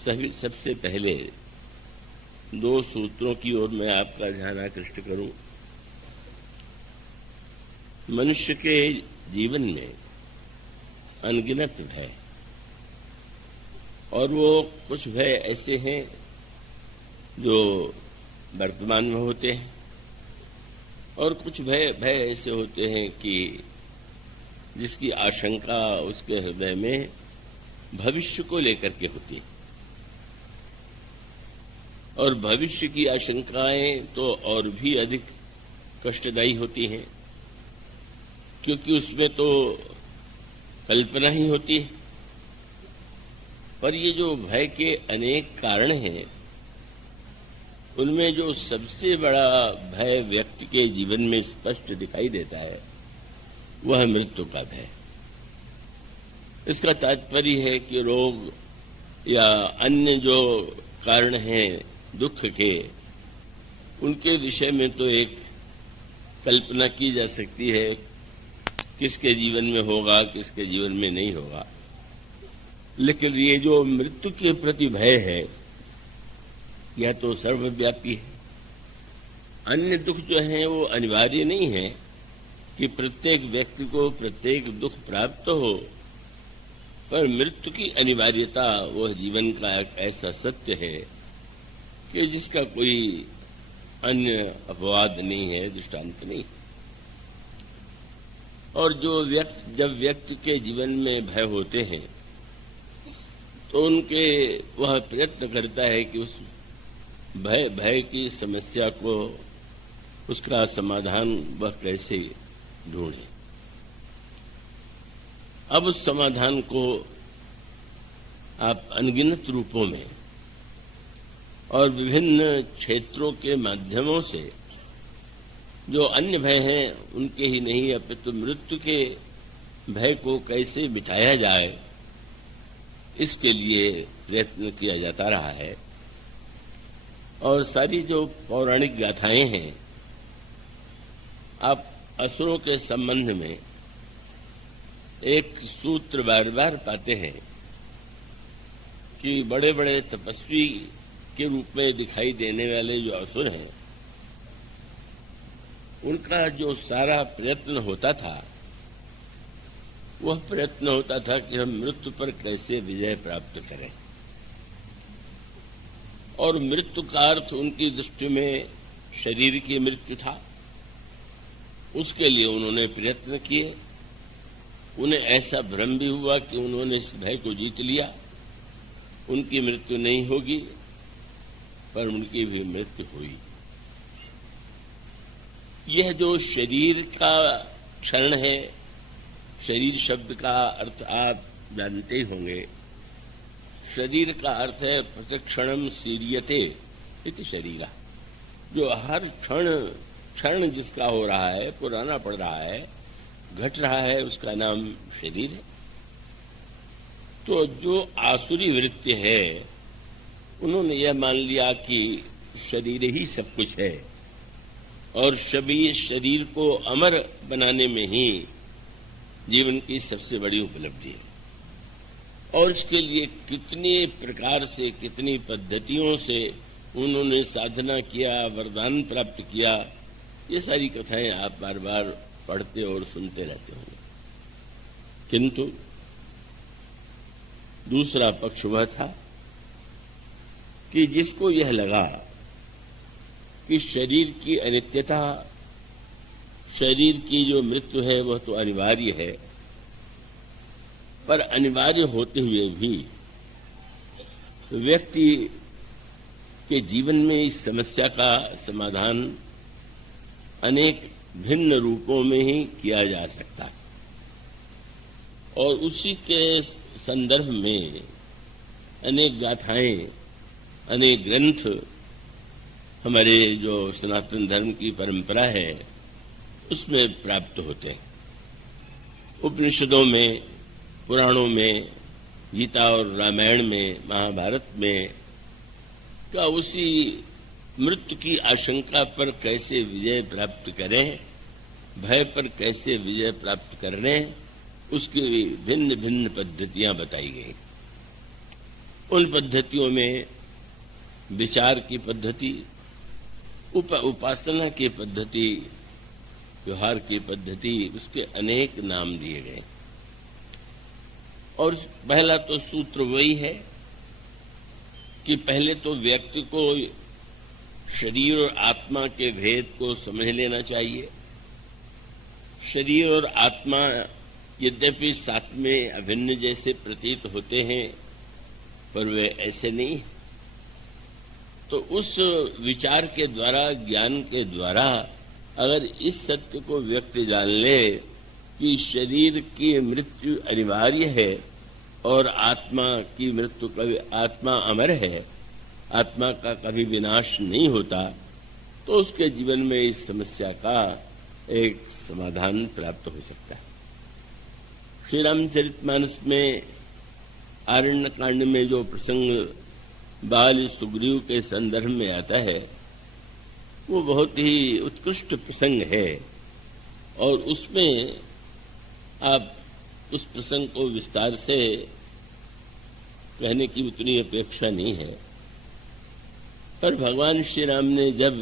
सबसे पहले दो सूत्रों की ओर मैं आपका ध्यान आकृष्ट करूं। मनुष्य के जीवन में अनगिनत भय, और वो कुछ भय ऐसे हैं जो वर्तमान में होते हैं, और कुछ भय ऐसे होते हैं कि जिसकी आशंका उसके हृदय में भविष्य को लेकर के होती है। और भविष्य की आशंकाएं तो और भी अधिक कष्टदायी होती हैं, क्योंकि उसमें तो कल्पना ही होती है। पर ये जो भय के अनेक कारण हैं, उनमें जो सबसे बड़ा भय व्यक्ति के जीवन में स्पष्ट दिखाई देता है वह मृत्यु का भय। इसका तात्पर्य है कि रोग या अन्य जो कारण हैं दुख के, उनके विषय में तो एक कल्पना की जा सकती है, किसके जीवन में होगा किसके जीवन में नहीं होगा। लेकिन ये जो मृत्यु के प्रति भय है यह तो सर्वव्यापी है। अन्य दुख जो हैं वो अनिवार्य नहीं है कि प्रत्येक व्यक्ति को प्रत्येक दुख प्राप्त हो, पर मृत्यु की अनिवार्यता वह जीवन का एक ऐसा सत्य है कि जिसका कोई अन्य अपवाद नहीं है, दृष्टांत नहीं। और जब व्यक्ति के जीवन में भय होते हैं तो उनके वह प्रयत्न करता है कि उस भय की समस्या को, उसका समाधान वह कैसे ढूंढे। अब उस समाधान को आप अनगिनत रूपों में और विभिन्न क्षेत्रों के माध्यमों से जो अन्य भय हैं उनके ही नहीं, अपितु मृत्यु के भय को कैसे मिटाया जाए, इसके लिए प्रयत्न किया जाता रहा है। और सारी जो पौराणिक गाथाएं हैं, आप असुरों के संबंध में एक सूत्र बार बार पाते हैं कि बड़े बड़े तपस्वी के रूप में दिखाई देने वाले जो असुर हैं, उनका जो सारा प्रयत्न होता था वह प्रयत्न होता था कि हम मृत्यु पर कैसे विजय प्राप्त करें। और मृत्यु का अर्थ उनकी दृष्टि में शरीर की मृत्यु था। उसके लिए उन्होंने प्रयत्न किए। उन्हें ऐसा भ्रम भी हुआ कि उन्होंने इस भय को जीत लिया, उनकी मृत्यु नहीं होगी, पर उनकी भी मृत्यु हुई। यह जो शरीर का क्षरण है, शरीर शब्द का अर्थ आप जानते ही होंगे। शरीर का अर्थ है प्रतिक्षणम सीरियते इति शरीरा। जो हर क्षण जिसका हो रहा है, पुराना पड़ रहा है, घट रहा है, उसका नाम शरीर है। तो जो आसुरी वृत्ति है, उन्होंने यह मान लिया कि शरीर ही सब कुछ है, और शरीर को अमर बनाने में ही जीवन की सबसे बड़ी उपलब्धि है। और इसके लिए कितने प्रकार से, कितनी पद्धतियों से उन्होंने साधना किया, वरदान प्राप्त किया, ये सारी कथाएं आप बार बार पढ़ते और सुनते रहते होंगे। किंतु दूसरा पक्ष वह था कि जिसको यह लगा कि शरीर की अनित्यता, शरीर की जो मृत्यु है वह तो अनिवार्य है, पर अनिवार्य होते हुए भी व्यक्ति के जीवन में इस समस्या का समाधान अनेक भिन्न रूपों में ही किया जा सकता है। और उसी के संदर्भ में अनेक गाथाएं, अनेक ग्रंथ हमारे जो सनातन धर्म की परंपरा है उसमें प्राप्त होते हैं। उपनिषदों में, पुराणों में, गीता और रामायण में, महाभारत में का उसी मृत्यु की आशंका पर कैसे विजय प्राप्त करें, भय पर कैसे विजय प्राप्त करने, उसकी भिन्न भिन्न पद्धतियां बताई गई। उन पद्धतियों में विचार की पद्धति, उपासना की पद्धति, व्यवहार की पद्धति, उसके अनेक नाम दिए गए। और पहला तो सूत्र वही है कि पहले तो व्यक्ति को शरीर और आत्मा के भेद को समझ लेना चाहिए। शरीर और आत्मा यद्यपि साथ में अभिन्न जैसे प्रतीत होते हैं, पर वे ऐसे नहीं। तो उस विचार के द्वारा, ज्ञान के द्वारा अगर इस सत्य को व्यक्ति जान ले कि शरीर की मृत्यु अनिवार्य है और आत्मा की मृत्यु कभी, आत्मा अमर है, आत्मा का कभी विनाश नहीं होता, तो उसके जीवन में इस समस्या का एक समाधान प्राप्त हो सकता है। श्री रामचरितमानस में आरण्य कांड में जो प्रसंग बाल सुग्रीव के संदर्भ में आता है, वो बहुत ही उत्कृष्ट प्रसंग है और उसमें आप उस प्रसंग को विस्तार से कहने की उतनी अपेक्षा नहीं है। पर भगवान श्री राम ने जब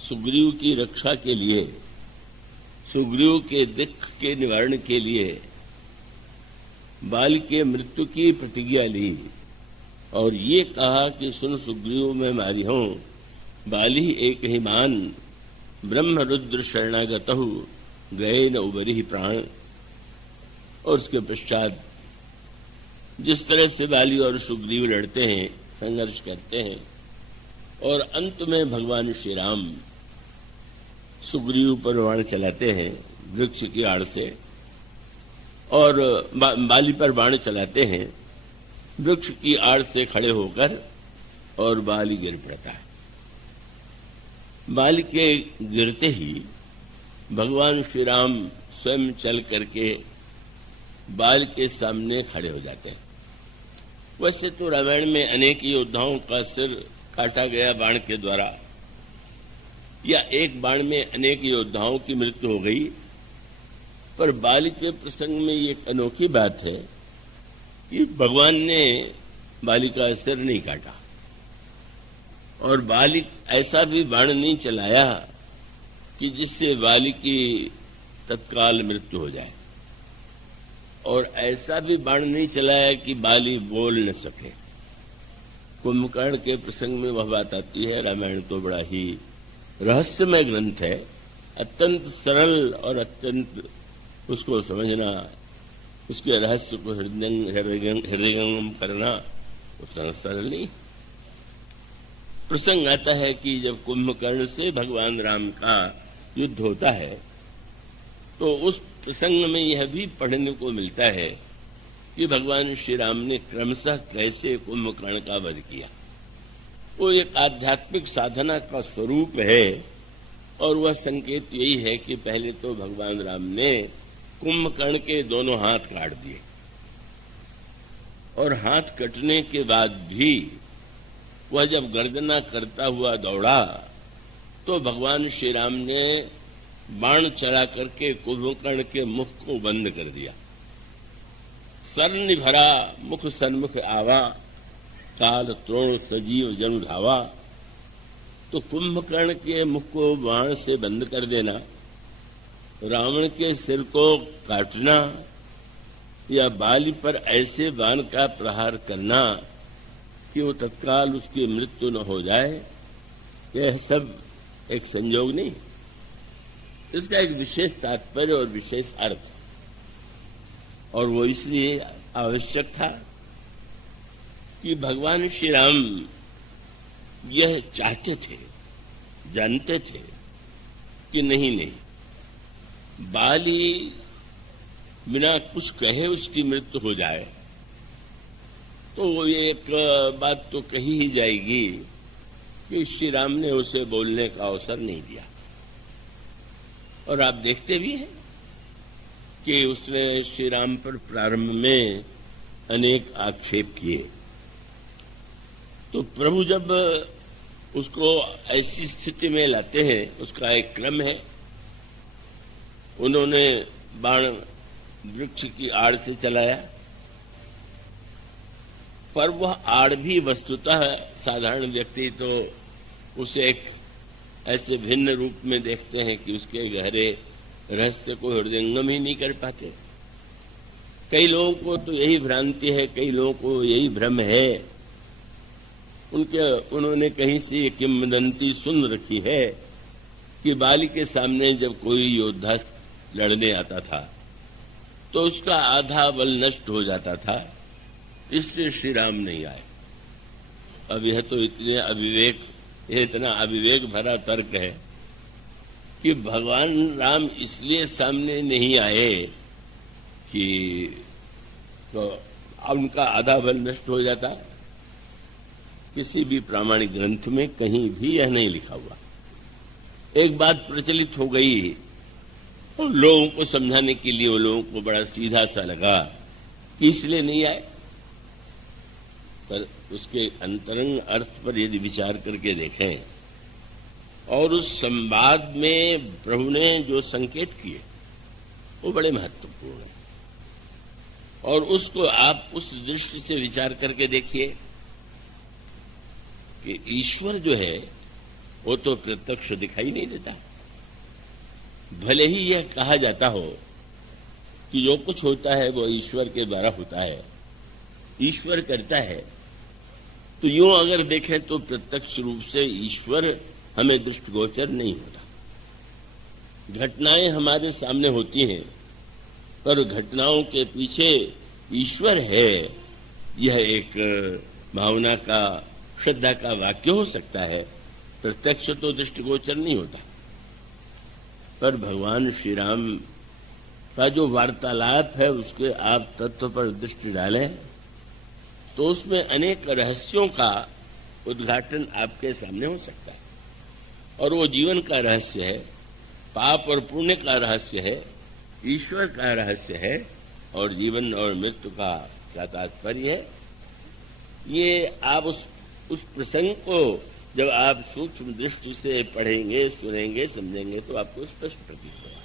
सुग्रीव की रक्षा के लिए, सुग्रीव के दुख के निवारण के लिए बाल के मृत्यु की प्रतिज्ञा ली और ये कहा कि सुन सुग्रीव मैं मारी हूं, बाली एक ही मान, ब्रह्म रुद्र शरणागतहु गए न उबरी प्राण। और उसके पश्चात जिस तरह से बाली और सुग्रीव लड़ते हैं, संघर्ष करते हैं, और अंत में भगवान श्री राम सुग्रीव पर बाण चलाते हैं वृक्ष की आड़ से, और बाली पर बाण चलाते हैं वृक्ष की आड़ से खड़े होकर, और बाली गिर पड़ता है। बाली के गिरते ही भगवान श्री राम स्वयं चल करके बाल के सामने खड़े हो जाते हैं। वैसे तो रामायण में अनेक योद्धाओं का सिर काटा गया बाण के द्वारा, या एक बाण में अनेक योद्धाओं की मृत्यु हो गई, पर बाल के प्रसंग में एक अनोखी बात है कि भगवान ने बाली का सिर नहीं काटा और बाली ऐसा भी बाण नहीं चलाया कि जिससे बाली की तत्काल मृत्यु हो जाए, और ऐसा भी बाण नहीं चलाया कि बाली बोल न सके। कुंभकर्ण के प्रसंग में वह बात आती है। रामायण तो बड़ा ही रहस्यमय ग्रंथ है, अत्यंत सरल और अत्यंत उसको समझना, उसके रहस्य को हृदयंगम करना उतना सरल नहीं। प्रसंग आता है कि जब कुंभकर्ण से भगवान राम का युद्ध होता है, तो उस प्रसंग में यह भी पढ़ने को मिलता है कि भगवान श्री राम ने क्रमशः कैसे कुंभकर्ण का वध किया। वो एक आध्यात्मिक साधना का स्वरूप है, और वह संकेत यही है कि पहले तो भगवान राम ने कुंभकर्ण के दोनों हाथ काट दिए, और हाथ कटने के बाद भी वह जब गर्जना करता हुआ दौड़ा, तो भगवान श्री राम ने बाण चला करके कुंभकर्ण के मुख को बंद कर दिया। सरनि भरा मुख सन्मुख आवा, काल त्रोण सजीव जनु धावा। तो कुंभकर्ण के मुख को बाण से बंद कर देना, रावण के सिर को काटना, या बाली पर ऐसे बाण का प्रहार करना कि वो तत्काल उसकी मृत्यु न हो जाए, यह सब एक संयोग नहीं, इसका एक विशेष तात्पर्य और विशेष अर्थ, और वो इसलिए आवश्यक था कि भगवान श्री राम यह चाहते थे, जानते थे कि नहीं बाली बिना कुछ कहे उसकी मृत्यु हो जाए, तो वो एक बात तो कही ही जाएगी कि श्री राम ने उसे बोलने का अवसर नहीं दिया। और आप देखते भी हैं कि उसने श्री राम पर प्रारंभ में अनेक आक्षेप किए, तो प्रभु जब उसको ऐसी स्थिति में लाते हैं, उसका एक क्रम है। उन्होंने बाण वृक्ष की आड़ से चलाया, पर वह आड़ भी वस्तुतः साधारण व्यक्ति तो उसे एक ऐसे भिन्न रूप में देखते हैं कि उसके गहरे रहस्य को हृदयंगम ही नहीं कर पाते। कई लोगों को तो यही भ्रांति है, कई लोगों को यही भ्रम है। उन्होंने कहीं से ये किंवदंती सुन रखी है कि बाली के सामने जब कोई योद्धा लड़ने आता था तो उसका आधा बल नष्ट हो जाता था, इसलिए श्री राम नहीं आए। अब यह तो इतना अविवेक भरा तर्क है कि भगवान राम इसलिए सामने नहीं आए कि तो उनका आधा बल नष्ट हो जाता। किसी भी प्रामाणिक ग्रंथ में कहीं भी यह नहीं लिखा हुआ। एक बात प्रचलित हो गई और लोगों को समझाने के लिए वो लोगों को बड़ा सीधा सा लगा कि इसलिए नहीं आए। पर उसके अंतरंग अर्थ पर यदि विचार करके देखें और उस संवाद में प्रभु ने जो संकेत किए वो बड़े महत्वपूर्ण हैं, और उसको आप उस दृष्टि से विचार करके देखिए कि ईश्वर जो है वो तो प्रत्यक्ष दिखाई नहीं देता। भले ही यह कहा जाता हो कि जो कुछ होता है वो ईश्वर के द्वारा होता है, ईश्वर करता है, तो यूं अगर देखें तो प्रत्यक्ष रूप से ईश्वर हमें दृष्टिगोचर नहीं होता। घटनाएं हमारे सामने होती हैं, पर घटनाओं के पीछे ईश्वर है, यह एक भावना का, श्रद्धा का वाक्य हो सकता है, प्रत्यक्ष तो दृष्टिगोचर नहीं होता। पर भगवान श्री राम का जो वार्तालाप है उसके आप तत्व पर दृष्टि डालें तो उसमें अनेक रहस्यों का उद्घाटन आपके सामने हो सकता है। और वो जीवन का रहस्य है, पाप और पुण्य का रहस्य है, ईश्वर का रहस्य है, और जीवन और मृत्यु का क्या तात्पर्य है। ये आप उस प्रसंग को जब आप सूक्ष्म दृष्टि से पढ़ेंगे, सुनेंगे, समझेंगे तो आपको स्पष्ट प्रतीत होगा।